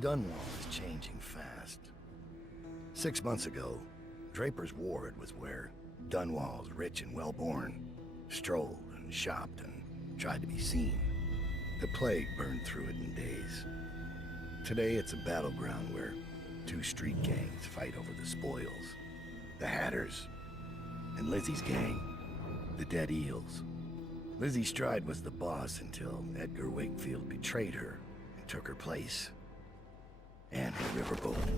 Dunwall is changing fast. 6 months ago, Drapers' Ward was where Dunwall's rich and well-born strolled and shopped and tried to be seen. The plague burned through it in days. Today it's a battleground where two street gangs fight over the spoils. The Hatters and Lizzie's gang, the Dead Eels. Lizzie Stride was the boss until Edgar Wakefield betrayed her and took her place. And her riverboat.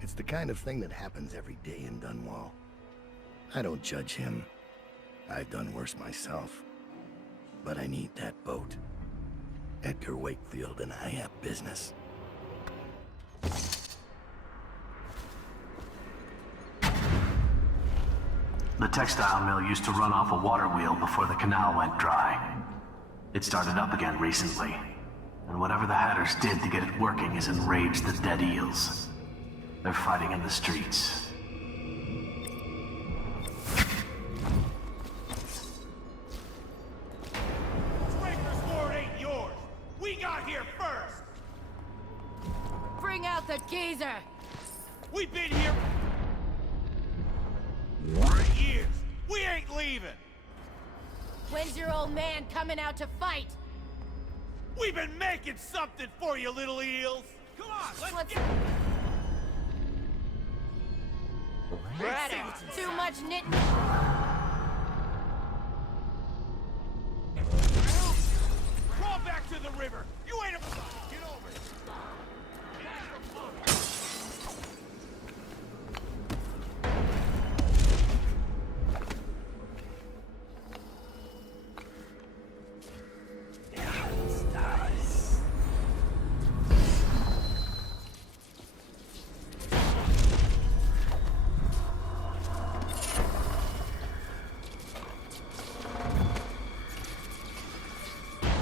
It's the kind of thing that happens every day in Dunwall. I don't judge him. I've done worse myself. But I need that boat. Edgar Wakefield and I have business. The textile mill used to run off a water wheel before the canal went dry. It started up again recently, and whatever the Hatters did to get it working has enraged the Dead Eels. They're fighting in the streets. Drapers' Ward ain't yours! We got here first! Bring out the geezer! We've been here for years! We ain't leaving! When's your old man coming out to fight? We've been making something for you, little eels! Come on, let's get... It's too much knitting. Crawl back to the river! You ain't a... Get over it!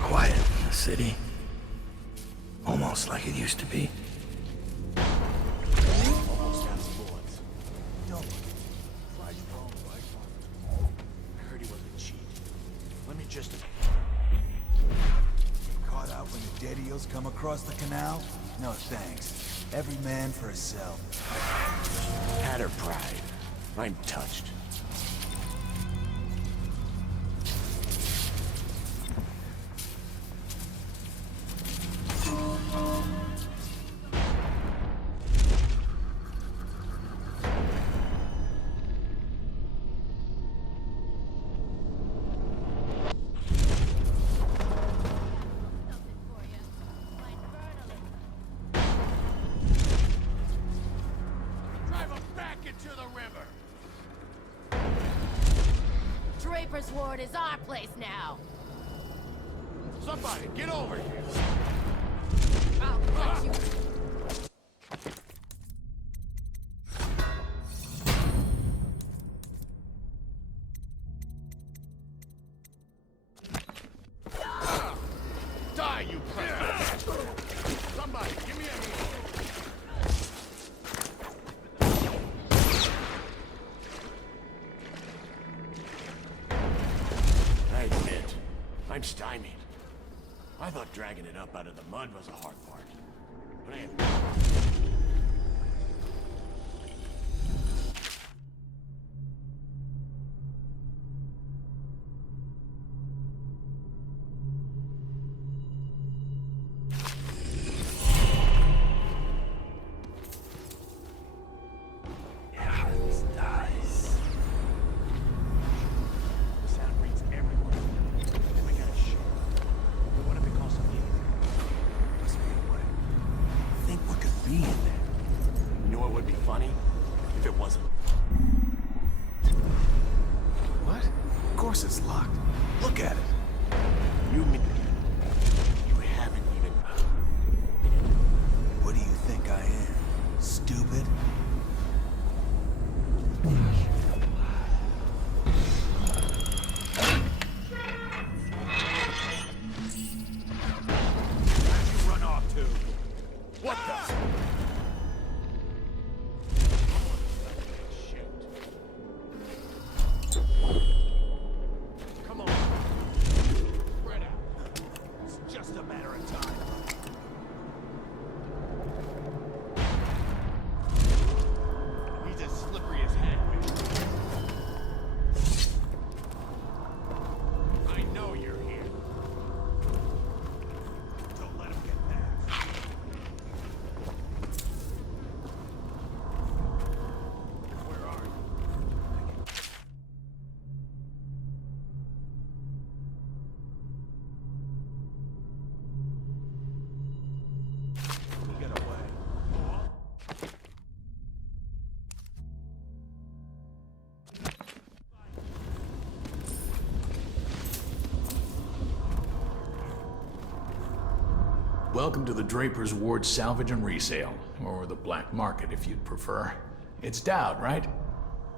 Quiet in the city. Almost like it used to be. Almost out of bullets. Don't. Fly's wrong, right? I heard he wasn't cheap. Let me just... Caught out when the Dead Eels come across the canal? No thanks. Every man for himself. Hatter pride. I'm touched. Drapers' Ward is our place now. Somebody, get over here! I'll cut you. Die, you prick! Somebody, give me a hand! I admit, I'm stymied. I thought dragging it up out of the mud was a hard part. But I am... It's locked. Look at it. You haven't even... What do you think I am? Stupid? Where'd you run off to? What the... Welcome to the Drapers Ward Salvage and Resale, or the Black Market if you'd prefer. It's Dowd, right?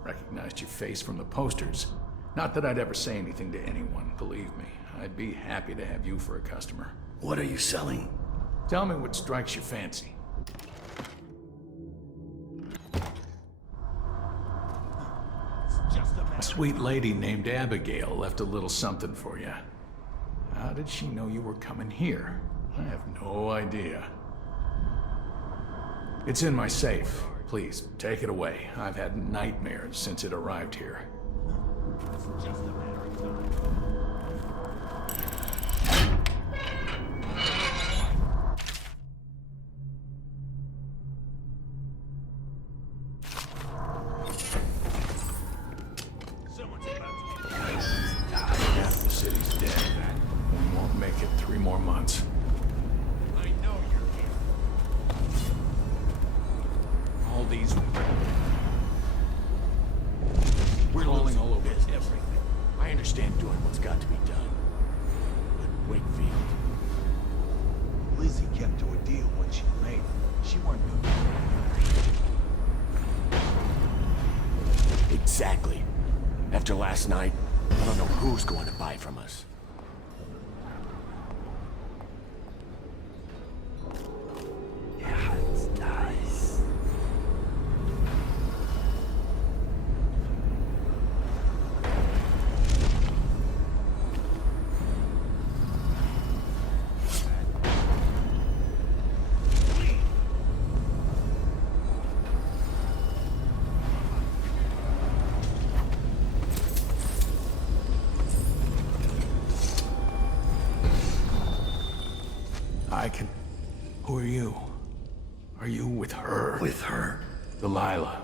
Recognized your face from the posters. Not that I'd ever say anything to anyone, believe me. I'd be happy to have you for a customer. What are you selling? Tell me what strikes your fancy. A sweet lady named Abigail left a little something for you. How did she know you were coming here? I have no idea. It's in my safe. Please, take it away. I've had nightmares since it arrived here. It's just a matter of time. Someone's about to get Half the city's dead. We won't make it 3 more months. I know you're here. All these... We're calling all over There's everything. I understand doing what's got to be done. But Wakefield... Lizzie kept to a deal when she made it. She weren't gonna... Exactly. After last night, I don't know who's going to buy from us. Yeah, it's nice. I can... Who are you? Are you with her? With her? Delilah.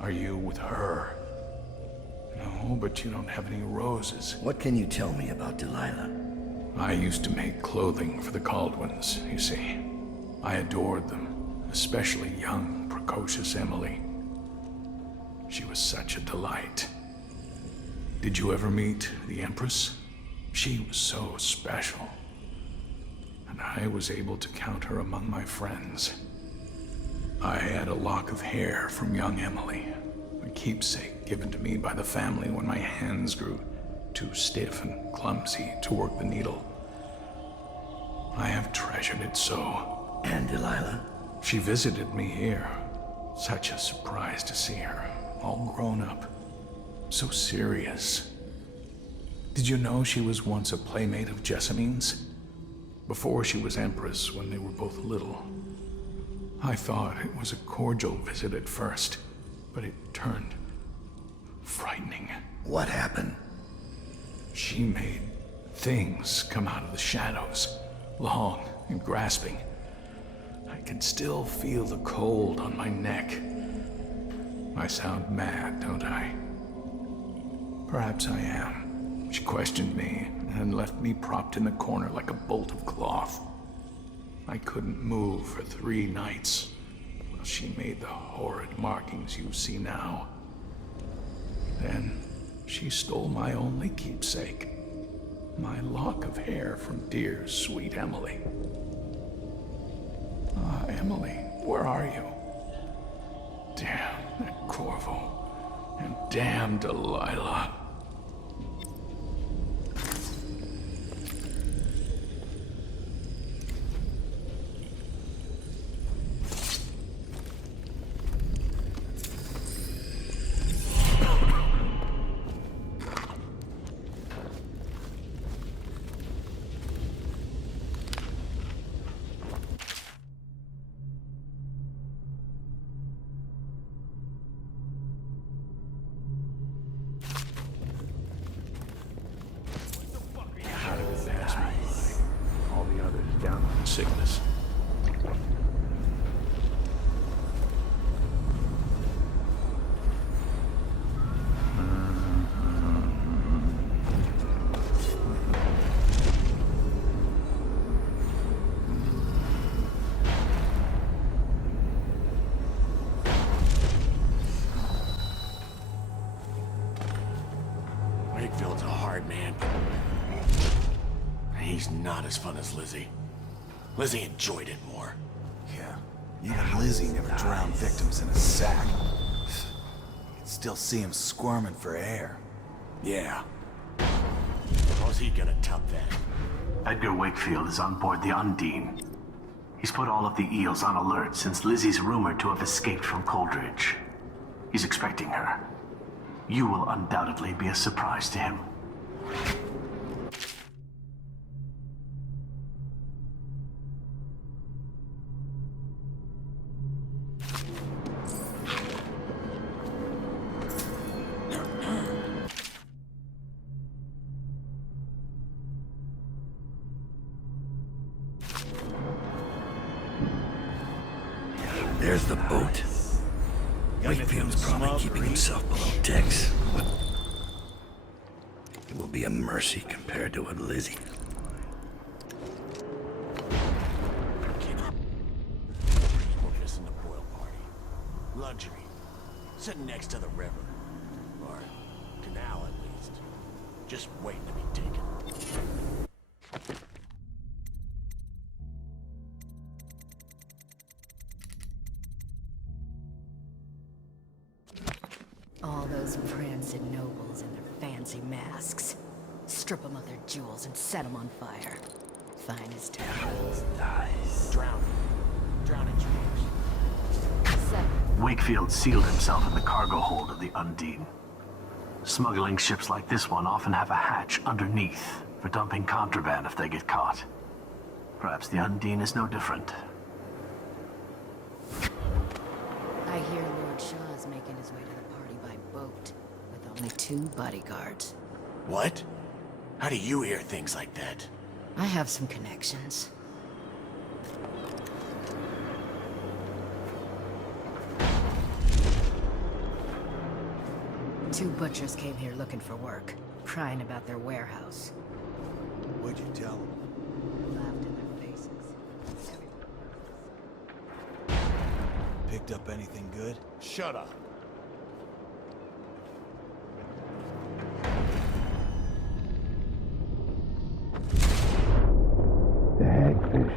Are you with her? No, but you don't have any roses. What can you tell me about Delilah? I used to make clothing for the Kaldwins, you see. I adored them, especially young, precocious Emily. She was such a delight. Did you ever meet the Empress? She was so special. And I was able to count her among my friends. I had a lock of hair from young Emily, a keepsake given to me by the family when my hands grew too stiff and clumsy to work the needle. I have treasured it so. And Delilah? She visited me here. Such a surprise to see her, all grown up, so serious. Did you know she was once a playmate of Jessamine's? Before she was Empress, when they were both little. I thought it was a cordial visit at first, but it turned frightening. What happened? She made things come out of the shadows, long and grasping. I can still feel the cold on my neck. I sound mad, don't I? Perhaps I am. She questioned me and left me propped in the corner like a bolt of cloth. I couldn't move for 3 nights while she made the horrid markings you see now. Then she stole my only keepsake, my lock of hair from dear, sweet Emily. Ah, Emily, where are you? Damn that Corvo, and damn Delilah. All the others down in sickness. Wakefield's a hard man, but he's not as fun as Lizzie. Lizzie enjoyed it more. Yeah, even Lizzie never drowned victims in a sack. You can still see him squirming for air. Yeah. How's he gonna top that? Edgar Wakefield is on board the Undine. He's put all of the eels on alert since Lizzie's rumored to have escaped from Coldridge. He's expecting her. You will undoubtedly be a surprise to him. There's the boat. Wakefield's probably keeping himself below decks. It will be a mercy compared to what Lizzie. We're missing the boil party. Luxury. Sitting next to the river. Or canal, at least. Just waiting to be taken. All those prancing nobles in their fancy masks. Strip them of their jewels and set them on fire. Finest times. Drowning. Drowning jewels. Wakefield sealed himself in the cargo hold of the Undine. Smuggling ships like this one often have a hatch underneath for dumping contraband if they get caught. Perhaps the Undine is no different. I hear Lord Shaw is making his way to the party by boat, with only 2 bodyguards. What? How do you hear things like that? I have some connections. Two butchers came here looking for work, crying about their warehouse. What'd you tell him? Laughed in their faces. Picked up anything good? Shut up. The hagfish.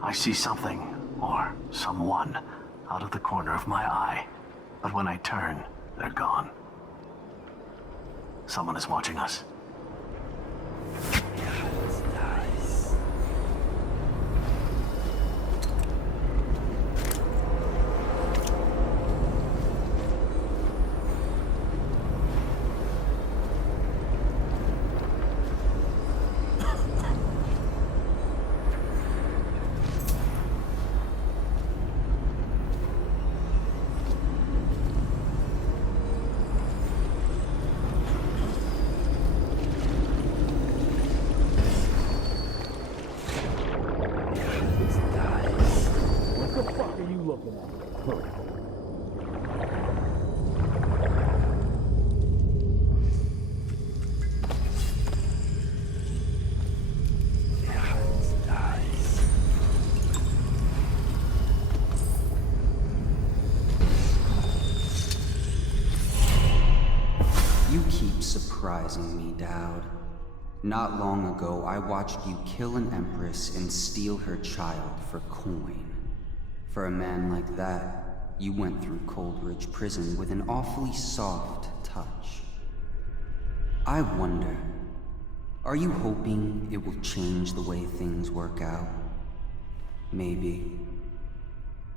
I see something, or someone, out of the corner of my eye. But when I turn, they're gone. Someone is watching us. surprising me, Dowd. Not long ago, I watched you kill an empress and steal her child for coin. For a man like that, you went through Coldridge Prison with an awfully soft touch. I wonder, are you hoping it will change the way things work out? Maybe.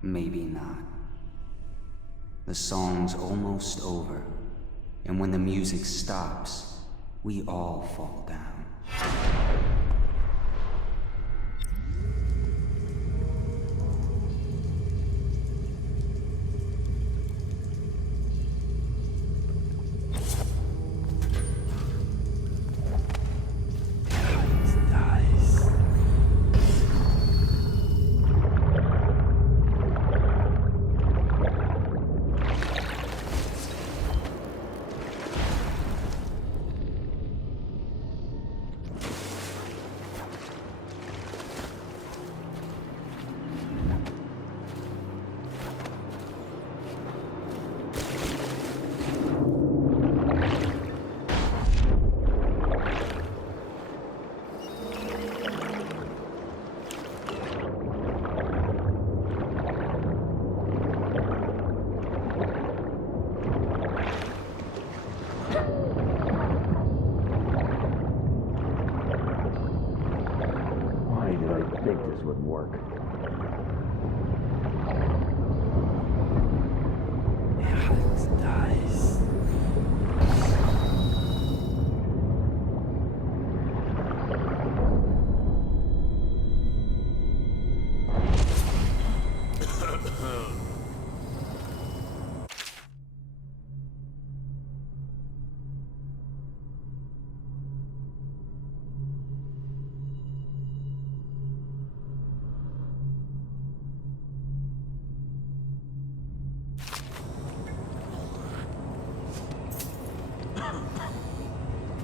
Maybe not. The song's almost over, and when the music stops, we all fall down.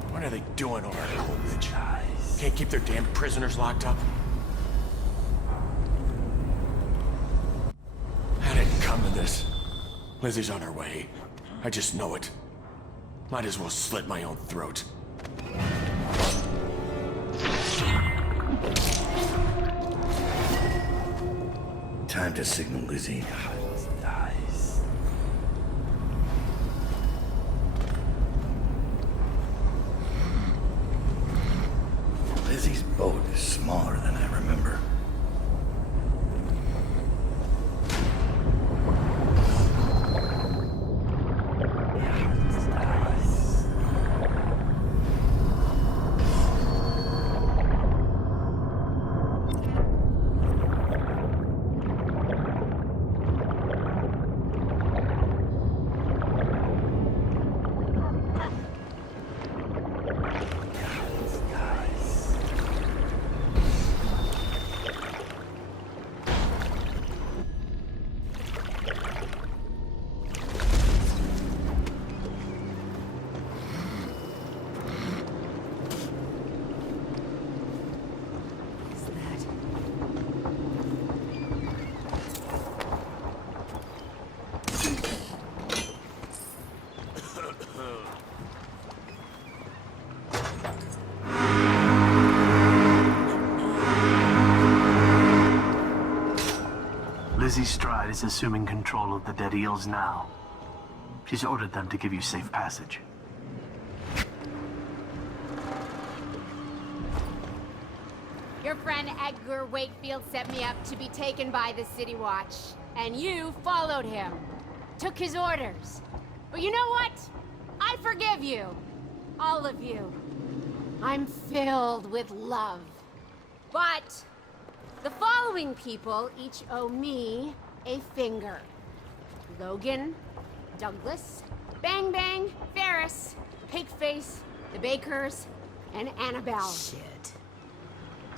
What are they doing over at Coldridge? Can't keep their damn prisoners locked up? How did it come to this? Lizzie's on her way. I just know it. Might as well slit my own throat. Time to signal Lizzie. Lizzie's boat is smaller than I remember. Lizzie Stride is assuming control of the Dead Eels now. She's ordered them to give you safe passage. Your friend Edgar Wakefield set me up to be taken by the City Watch, and you followed him. Took his orders. But you know what? I forgive you. All of you. I'm filled with love. But the following people each owe me a finger. Logan, Douglas, Bang Bang, Ferris, Pigface, the Bakers, and Annabelle. Shit.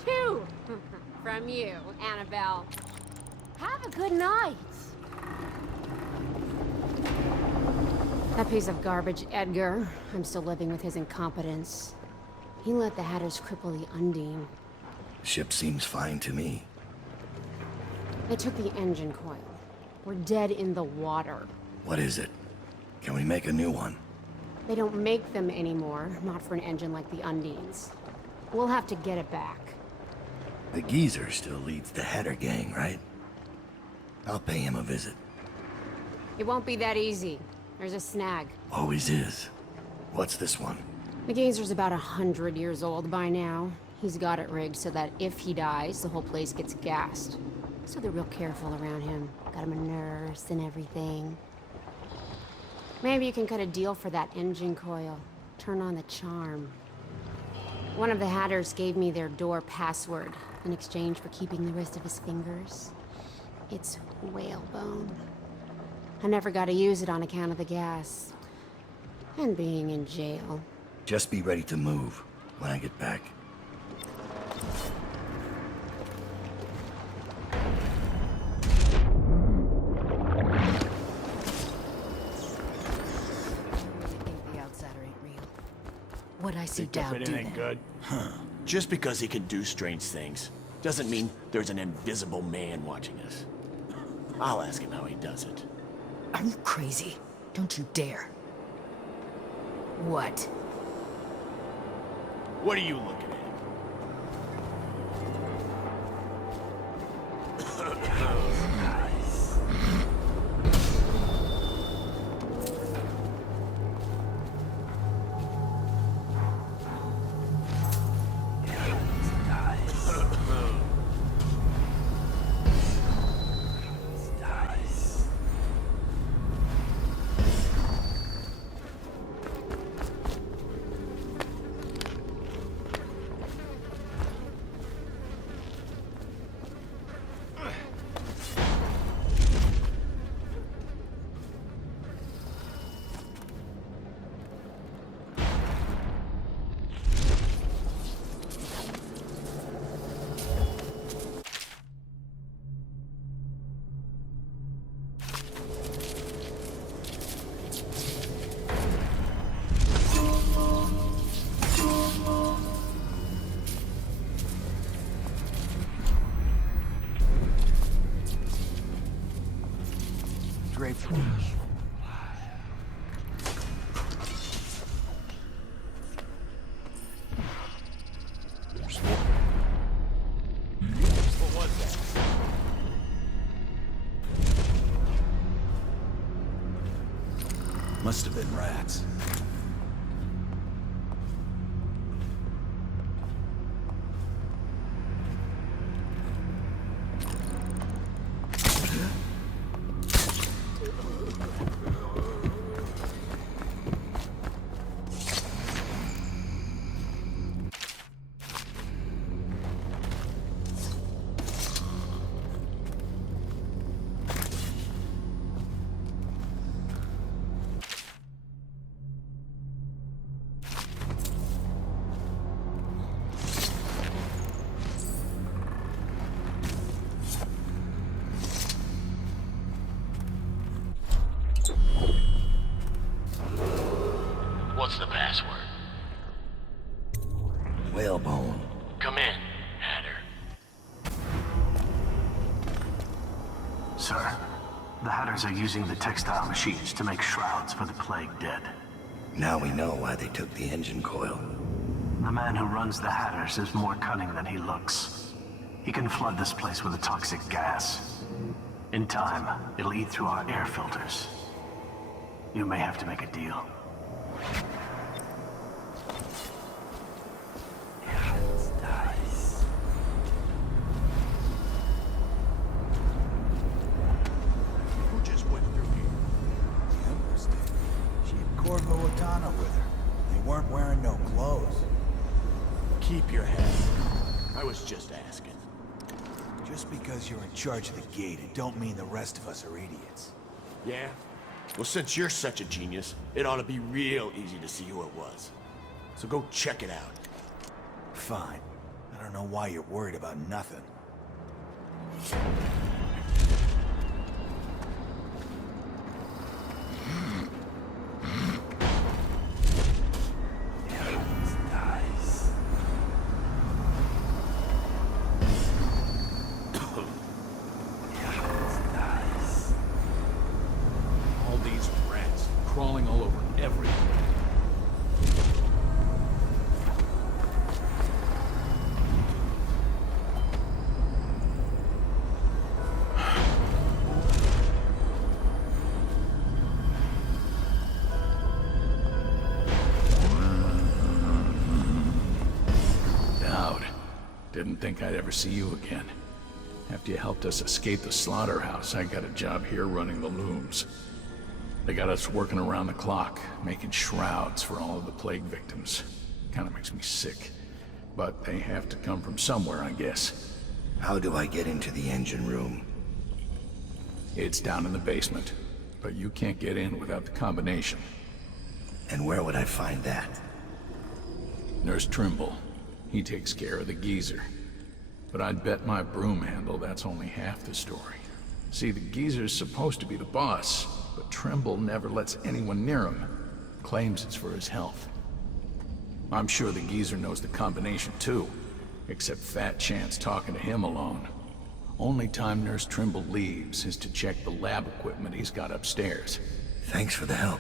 2 from you, Annabelle. Have a good night. That piece of garbage, Edgar. I'm still living with his incompetence. He let the Hatters cripple the Undine. Ship seems fine to me. They took the engine coil. We're dead in the water. What is it? Can we make a new one? They don't make them anymore, not for an engine like the Undines. We'll have to get it back. The geezer still leads the Hatter gang, right? I'll pay him a visit. It won't be that easy. There's a snag. Always is. What's this one? The geezer's about 100 years old by now. He's got it rigged so that if he dies, the whole place gets gassed. So they're real careful around him. Got him a nurse and everything. Maybe you can cut a deal for that engine coil. Turn on the charm. One of the Hatters gave me their door password in exchange for keeping the rest of his fingers. It's whalebone. I never got to use it on account of the gas. And being in jail. Just be ready to move when I get back. What I see Picked Dow up do anything then. good? Just because he can do strange things doesn't mean there's an invisible man watching us. I'll ask him how he does it. Are you crazy? Don't you dare. What? What are you looking at? Drapers. What was that? Must have been rats. What's the password? Whalebone. Come in, Hatter. Sir, the Hatters are using the textile machines to make shrouds for the plague dead. Now we know why they took the engine coil. The man who runs the Hatters is more cunning than he looks. He can flood this place with a toxic gas. In time, it'll eat through our air filters. You may have to make a deal. Who just went through here? The Empress did. She had Corvo Attano with her. They weren't wearing no clothes. Keep your head. I was just asking. Just because you're in charge of the gate, it don't mean the rest of us are idiots. Yeah? Well, since you're such a genius, it ought to be real easy to see who it was. So go check it out. Fine. I don't know why you're worried about nothing. All these rats crawling all over everything. Didn't think I'd ever see you again. After you helped us escape the slaughterhouse, I got a job here running the looms. They got us working around the clock, making shrouds for all of the plague victims. Kinda makes me sick. But they have to come from somewhere, I guess. How do I get into the engine room? It's down in the basement, but you can't get in without the combination. And where would I find that? Nurse Trimble. He takes care of the geezer. But I'd bet my broom handle that's only half the story. See, the geezer's supposed to be the boss, but Trimble never lets anyone near him. Claims it's for his health. I'm sure the geezer knows the combination too, except Fat Chance talking to him alone. Only time Nurse Trimble leaves is to check the lab equipment he's got upstairs. Thanks for the help.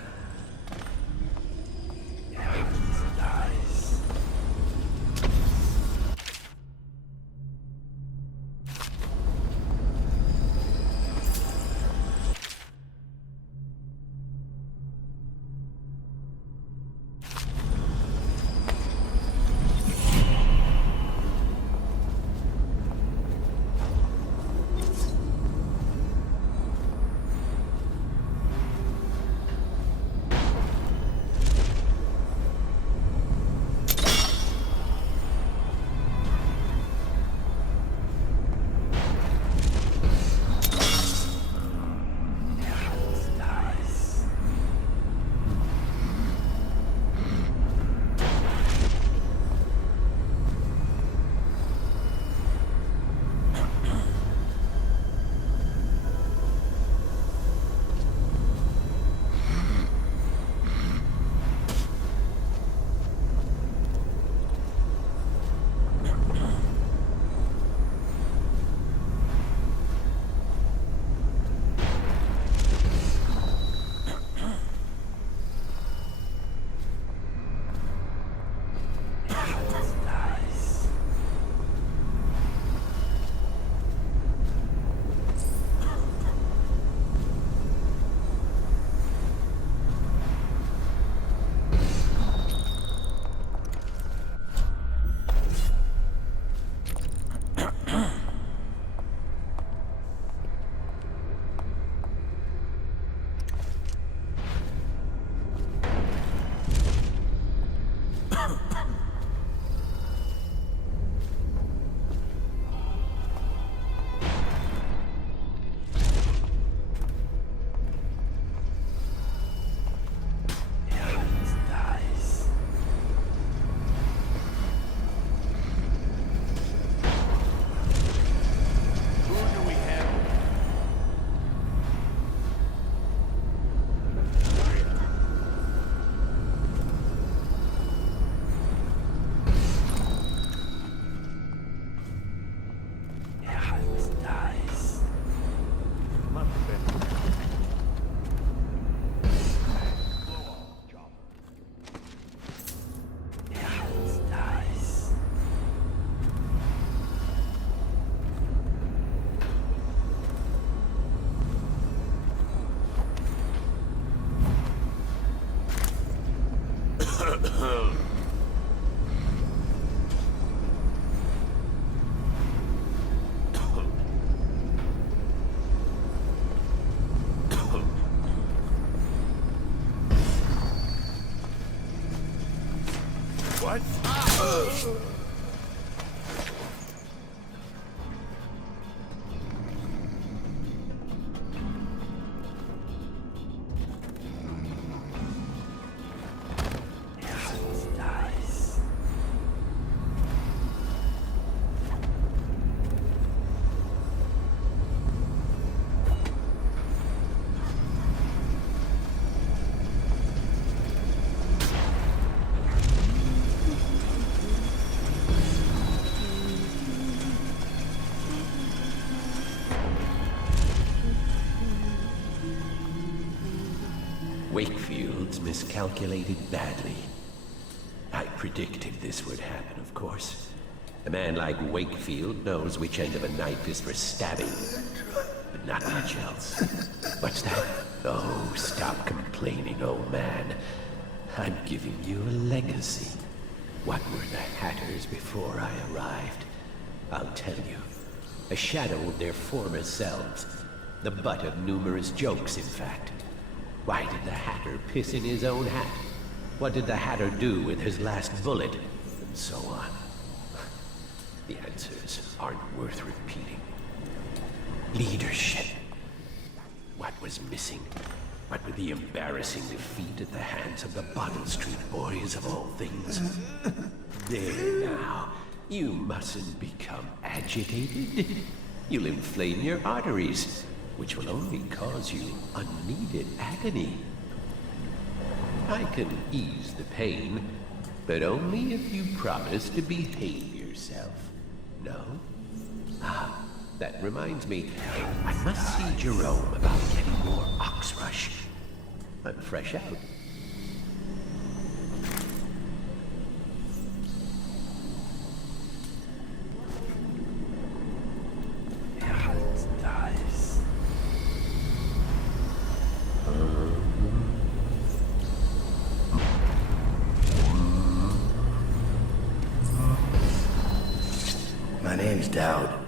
What? Wakefield's miscalculated badly. I predicted this would happen, of course. A man like Wakefield knows which end of a knife is for stabbing, but not much else. What's that? Oh, stop complaining, old man. I'm giving you a legacy. What were the Hatters before I arrived? I'll tell you. A shadow of their former selves. The butt of numerous jokes, in fact. Why did the Hatter piss in his own hat? What did the Hatter do with his last bullet? And so on. The answers aren't worth repeating. Leadership. What was missing? What with the embarrassing defeat at the hands of the Bottle Street Boys of all things? There now. You mustn't become agitated. You'll inflame your arteries, which will only cause you unneeded agony. I can ease the pain, but only if you promise to behave yourself. No? Ah, that reminds me. I must see Jerome about getting more Oxrush. I'm fresh out. My name's Dowd.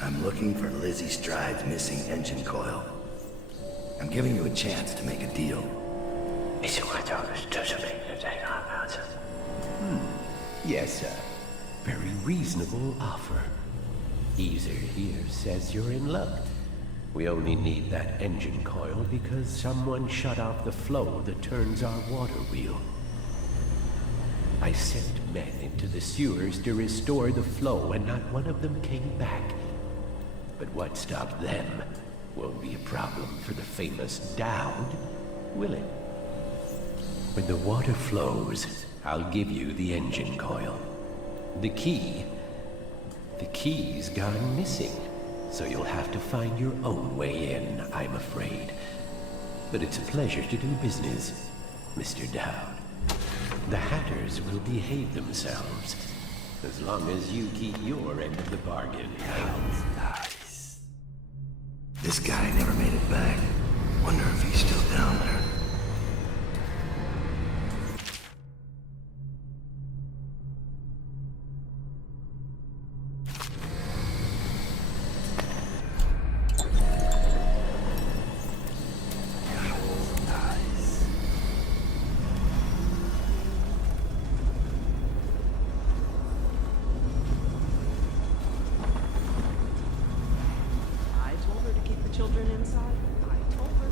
I'm looking for Lizzie Stride's missing engine coil. I'm giving you a chance to make a deal. Yes, sir. Very reasonable offer. Easer here says you're in luck. We only need that engine coil because someone shut off the flow that turns our water wheel. I sent men into the sewers to restore the flow, and not one of them came back. But what stopped them won't be a problem for the famous Dowd, will it? When the water flows, I'll give you the engine coil. The key's gone missing, so you'll have to find your own way in, I'm afraid. But it's a pleasure to do business, Mr. Dowd. The Hatters will behave themselves, as long as you keep your end of the bargain. Nice. This guy never made it back. Wonder if he's still down there. Children inside. I told her.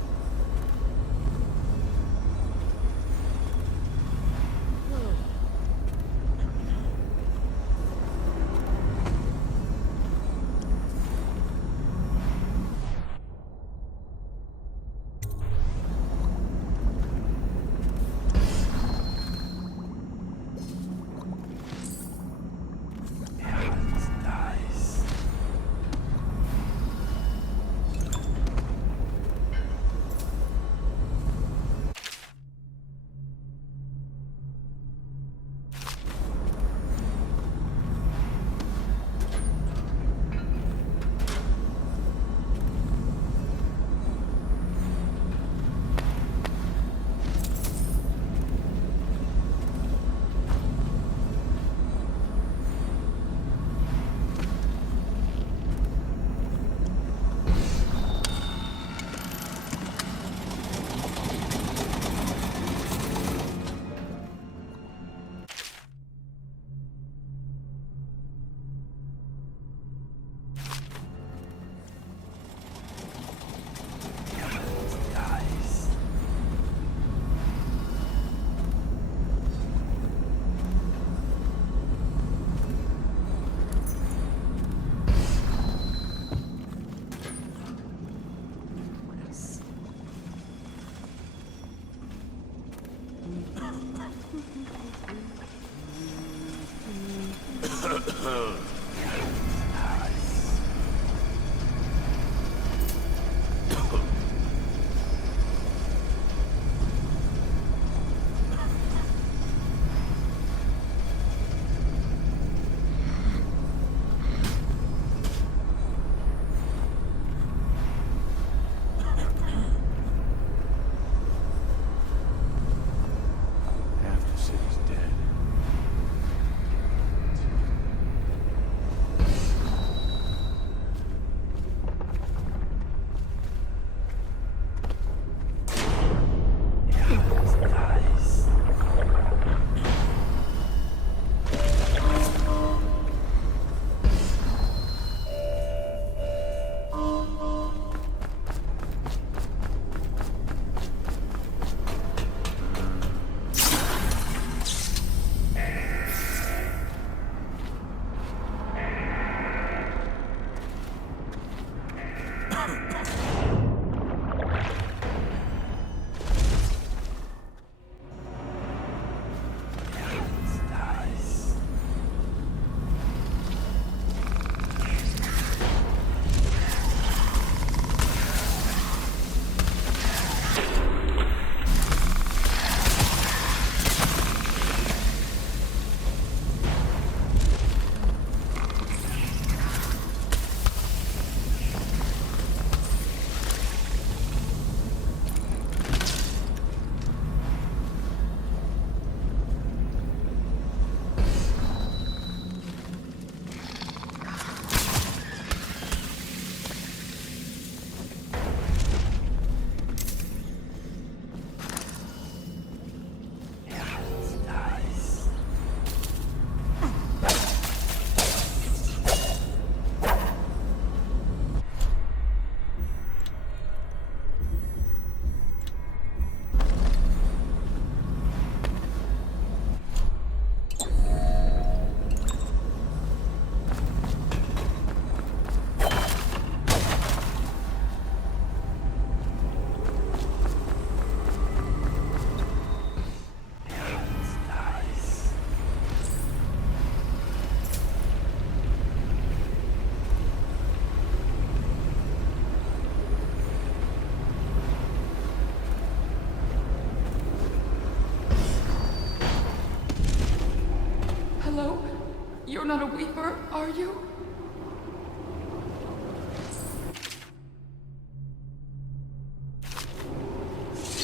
not a weeper, are you?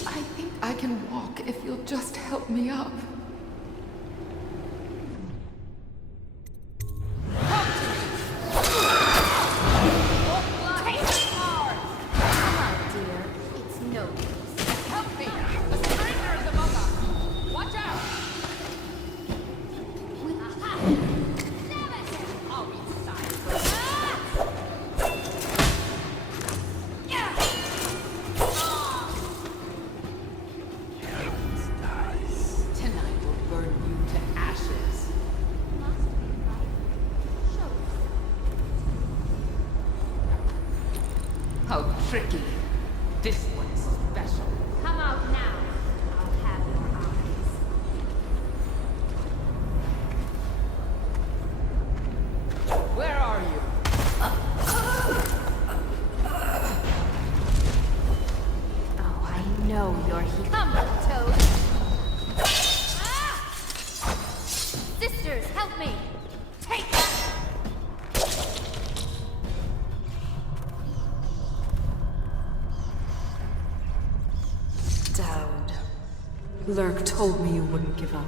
I think I can walk if you'll just help me up. Tricky. This one's special. Come out now. I'll have your eyes. Where are you? Oh, I know you're here. Come, Toad. Ah! Sisters, help me. Take that. Lurk told me you wouldn't give up,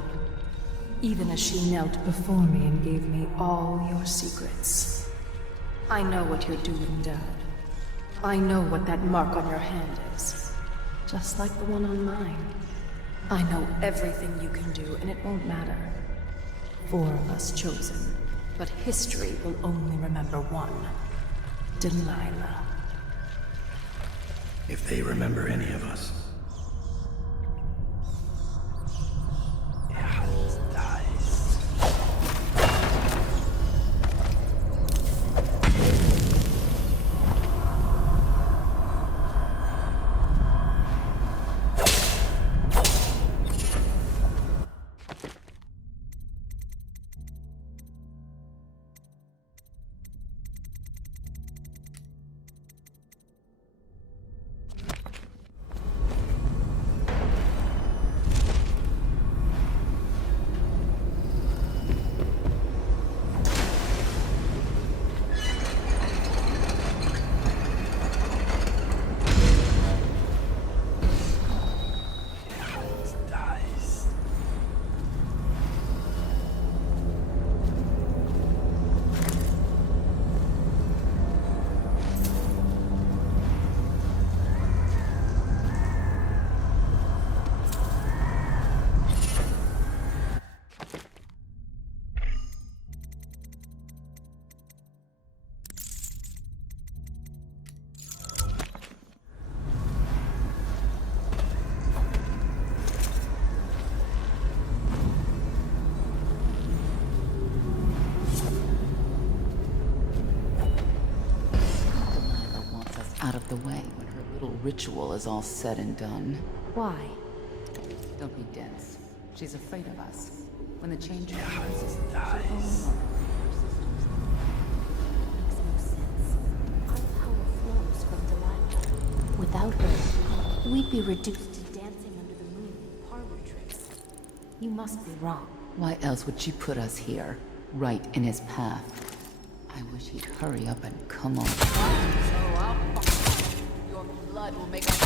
even as she knelt before me and gave me all your secrets. I know what you're doing, Dad. I know what that mark on your hand is, just like the one on mine. I know everything you can do, and it won't matter. 4 of us chosen, but history will only remember one. Delilah. If they remember any of us. Out of the way when her little ritual is all said and done. Why? Don't be dense. She's afraid of us. When the change happens, Makes no sense. Our power flows from Delilah. Without her, we'd be reduced to dancing under the moon in parlor tricks. You must be wrong. Why else would she put us here, right in his path? I wish he'd hurry up and come on. So I'll fuck you. Your blood will make us.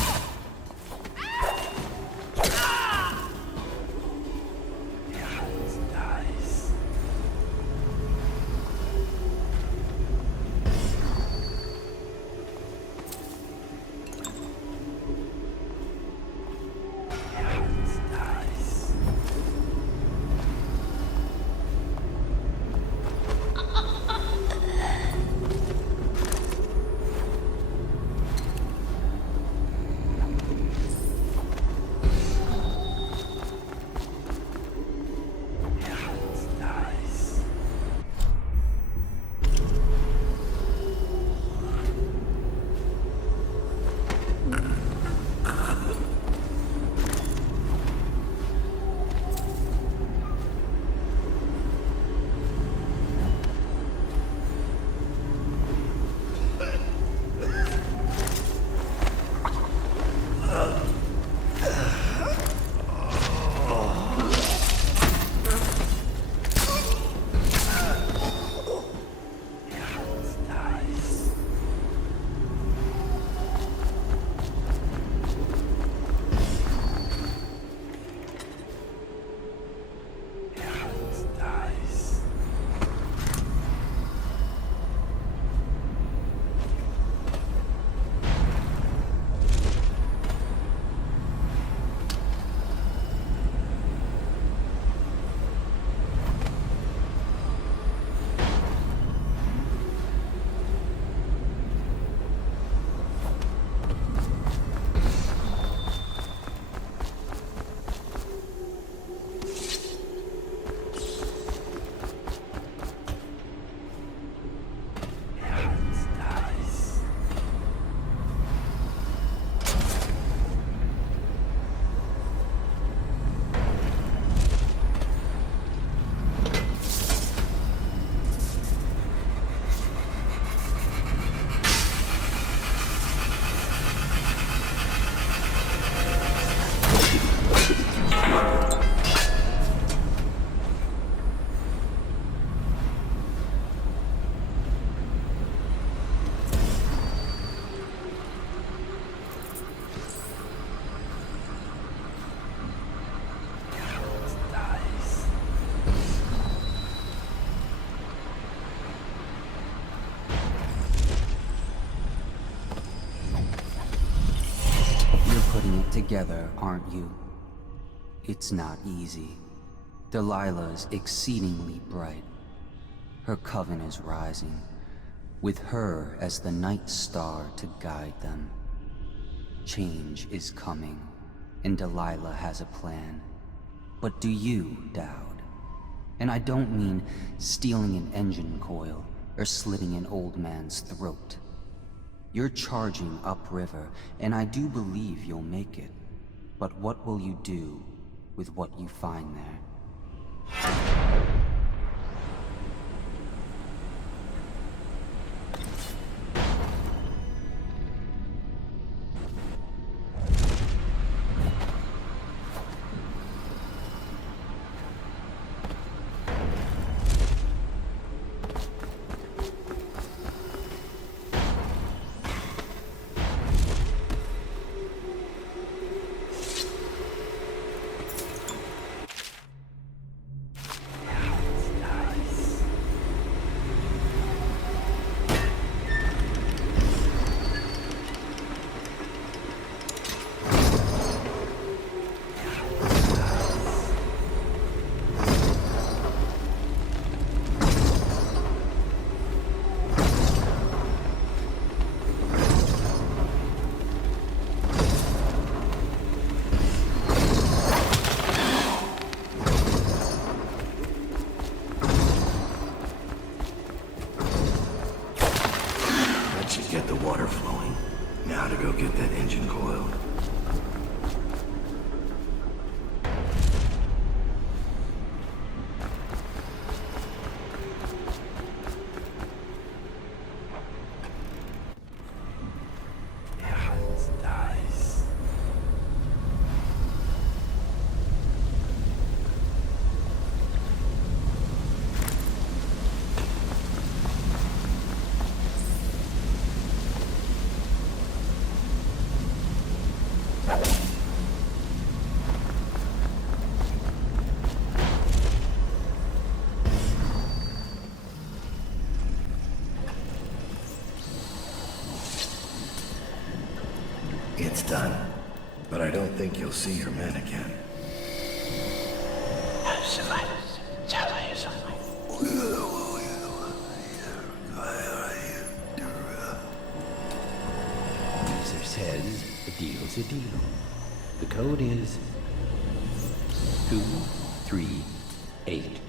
together, aren't you? It's not easy. Delilah's exceedingly bright. Her coven is rising, with her as the night star to guide them. Change is coming, and Delilah has a plan. But do you, Dowd? And I don't mean stealing an engine coil or slitting an old man's throat. You're charging upriver, and I do believe you'll make it. But what will you do with what you find there? Get the water flowing. Now to go get that engine coil. It's done, but I don't think you'll see your men again. Caesar says a deal's a deal. The code is 238.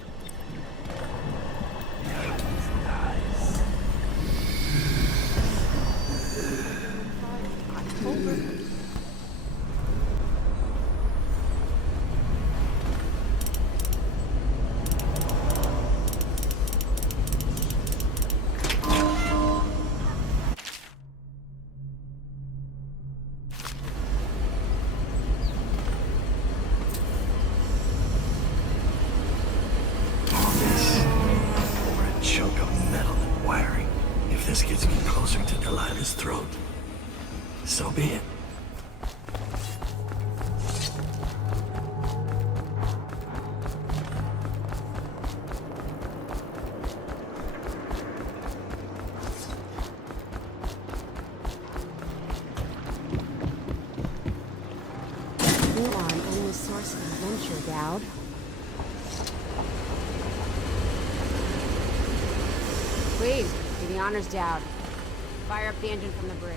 This gets me closer to Delilah's throat. So be it. You are an endless source of adventure, Dowd. Please, do the honors, Dowd. Fire up the engine from the bridge.